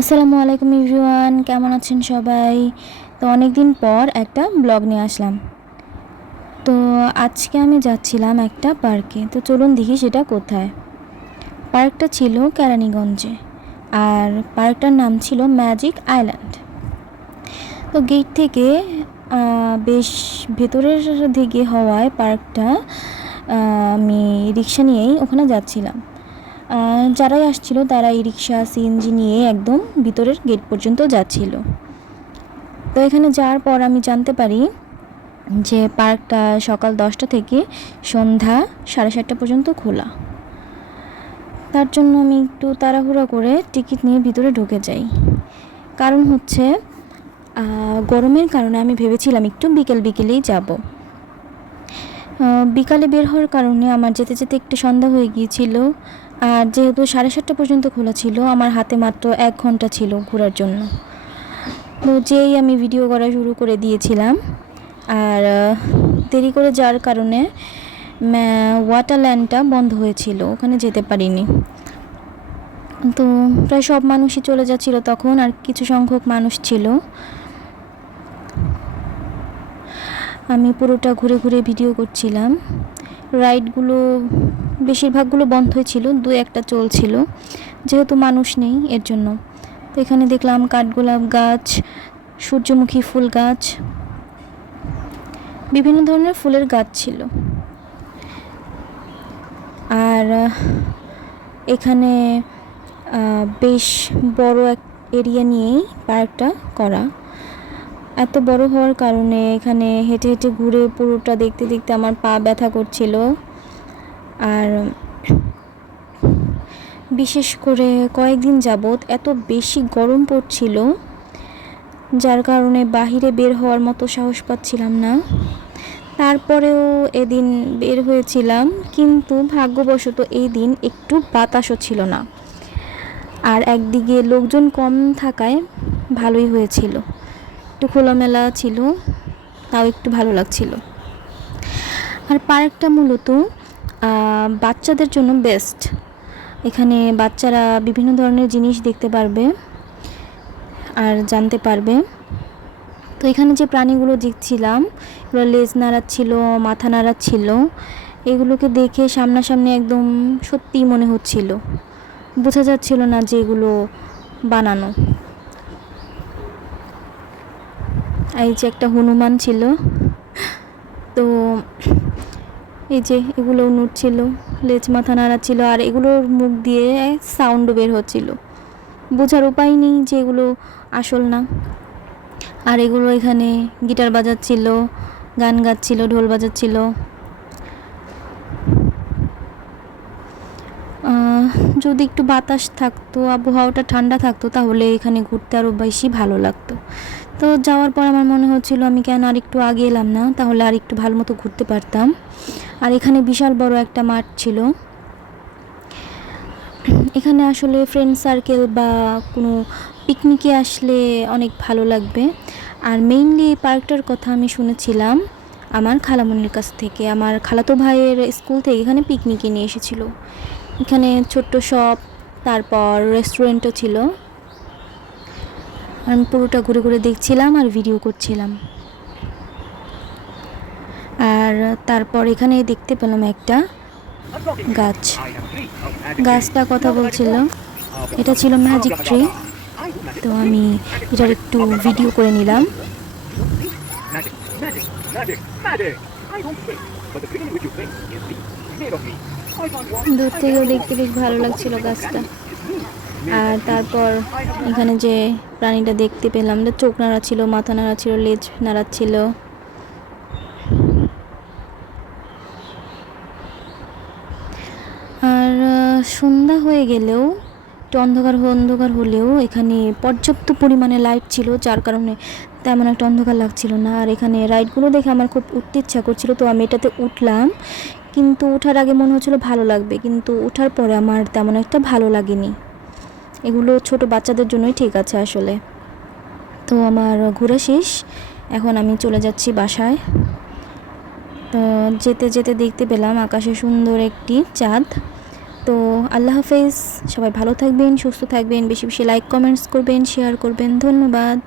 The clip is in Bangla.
আসসালামু আলাইকুম এভরিওয়ান, কেমন আছেন সবাই? তো অনেক দিন পর একটা ব্লগ নিয়ে আসলাম। তো আজকে আমি যাচ্ছিলাম একটা পার্কে। তো চলুন দেখি সেটা কোথায়। পার্কটা ছিল কেরানীগঞ্জে, আর পার্কটার নাম ছিল ম্যাজিক আইল্যান্ড। তো গেট থেকে বেশ ভেতরের দিকে হওয়ায় পার্কটা আমি রিক্সা নিয়েই ওখানে যাচ্ছিলাম। যারাই আসছিল তারা এই রিক্সা সিএনজি নিয়ে একদম ভিতরের গেট পর্যন্ত যাচ্ছিল। তো এখানে যাওয়ার পর আমি জানতে পারি যে পার্কটা সকাল 10টা থেকে সন্ধ্যা 7:30 পর্যন্ত খোলা। তার জন্য আমি একটু তাড়াহুড়া করে টিকিট নিয়ে ভিতরে ঢুকে যাই। কারণ হচ্ছে গরমের কারণে আমি ভেবেছিলাম একটু বিকেলেই যাব। বিকালে বের হওয়ার কারণে আমার যেতে যেতে একটু সন্ধ্যা হয়ে গিয়েছিল। আর যেহেতু 7:30 পর্যন্ত খোলা ছিল, আমার হাতে মাত্র 1 ঘন্টা ছিল ঘোরার জন্য। তো যেই আমি ভিডিও করা শুরু করে দিয়েছিলাম, আর দেরি করে যাওয়ার কারণে ওয়াটারল্যান্ডটা বন্ধ হয়েছিল, ওখানে যেতে পারিনি। তো প্রায় সব মানুষই চলে যাচ্ছিল তখন, আর কিছু সংখ্যক মানুষ ছিল। আমি পুরোটা ঘুরে ঘুরে ভিডিও করছিলাম। রাইডগুলো বেশিরভাগগুলো বন্ধই ছিল, 2-1টা চলছিল, যেহেতু মানুষ নেই এর জন্য। তো এখানে দেখলাম কাঠগোলাপ গাছ, সূর্যমুখী ফুল গাছ, বিভিন্ন ধরনের ফুলের গাছ ছিল। আর এখানে বেশ বড় এক এরিয়া নিয়েই পার্কটা করা। এত বড় হওয়ার কারণে এখানে হেঁটে হেঁটে ঘুরে পুরোটা দেখতে দেখতে আমার পা ব্যথা করছিল। আর বিশেষ করে কয়েকদিন যাবৎ এত বেশি গরম পড়ছিল, যার কারণে বাহিরে বের হওয়ার মতো সাহস পাচ্ছিলাম না। তারপরেও এদিন বের হয়েছিলাম, কিন্তু ভাগ্যবশত এই দিন একটু বাতাসও ছিল না। আর একদিকে লোকজন কম থাকায় ভালোই হয়েছিল, একটু খোলামেলা ছিল, তাও একটু ভালো লাগছিল। আর পার্কটা মূলত বাচ্চাদের জন্য বেস্ট। এখানে বাচ্চারা বিভিন্ন ধরনের জিনিস দেখতে পারবে আর জানতে পারবে। তো এখানে যে প্রাণীগুলো দেখছিলাম, এগুলো লেজ নাড়াচ্ছিল, মাথা নাড়াচ্ছিল, এগুলোকে দেখে সামনাসামনি একদম সত্যিই মনে হচ্ছিল, বোঝা যাচ্ছিল না যে এগুলো বানানো। এই যে একটা হনুমান ছিল, তো এই যে এগুলো নড়ছিল, লেজ মাথা নাড়াচ্ছিল, আর এগুলোর মুখ দিয়ে সাউন্ডও বের হচ্ছিল। বোঝার উপায় নেই যে এগুলো আসল না। আর এগুলো এখানে গিটার বাজাচ্ছিল, গান গাচ্ছিল, ঢোল বাজাচ্ছিল। যদি একটু বাতাস থাকতো, আবহাওয়াটা ঠান্ডা থাকতো, তাহলে এখানে ঘুরতে আরও বেশি ভালো লাগতো। তো যাওয়ার পর আমার মনে হচ্ছিল আমি কেন আর একটু আগে এলাম না, তাহলে আর একটু ভালো মতো ঘুরতে পারতাম। আর এখানে বিশাল বড় একটা মাঠ ছিল। এখানে আসলে ফ্রেন্ড সার্কেল বা কোনো পিকনিকে আসলে অনেক ভালো লাগবে। আর মেইনলি এই পার্কটার কথা আমি শুনেছিলাম আমার খালামণির কাছ থেকে। আমার খালাতো ভাইয়ের স্কুল থেকে এখানে পিকনিকে নিয়ে এসেছিল। এখানে ছোট্ট শপ, তারপর রেস্টুরেন্টও ছিল। আমি পুরোটা ঘুরে ঘুরে দেখছিলাম আর ভিডিও করছিলাম। আর তারপর এখানে দেখতে পেলাম একটা গাছ, গাছটা কথা বলছিল। এটা ছিল ম্যাজিক ট্রি। তো আমি এটার একটু ভিডিও করে নিলাম। দূর থেকেও দেখতে বেশ ভালো লাগছিল গাছটা। আর তারপর এখানে যে প্রাণীটা দেখতে পেলাম, চোখ নাড়াচ্ছিল, মাথা নাড়াচ্ছিল, লেজ নাড়াচ্ছিল। আর সন্ধ্যা হয়ে গেলেও, একটু অন্ধকার অন্ধকার হলেও এখানে পর্যাপ্ত পরিমাণে লাইট ছিল, যার কারণে তেমন একটা অন্ধকার লাগছিল না। আর এখানে রাইডগুলো দেখে আমার খুব উঠতে ইচ্ছা করছিল, তো আমি এটাতে উঠলাম। কিন্তু ওঠার আগে মনে হচ্ছিলো ভালো লাগবে, কিন্তু ওঠার পরে আমার তেমন একটা ভালো লাগেনি। এগুলো ছোট বাচ্চাদের জন্যই ঠিক আছে আসলে। তো আমার ঘোরা শেষ, এখন আমি চলে যাচ্ছি বাসায়। তো যেতে যেতে দেখতে পেলাম আকাশে সুন্দর একটি চাঁদ। তো আল্লাহ হাফেজ, সবাই ভালো থাকবেন, সুস্থ থাকবেন, বেশি বেশি লাইক কমেন্টস করবেন, শেয়ার করবেন। ধন্যবাদ।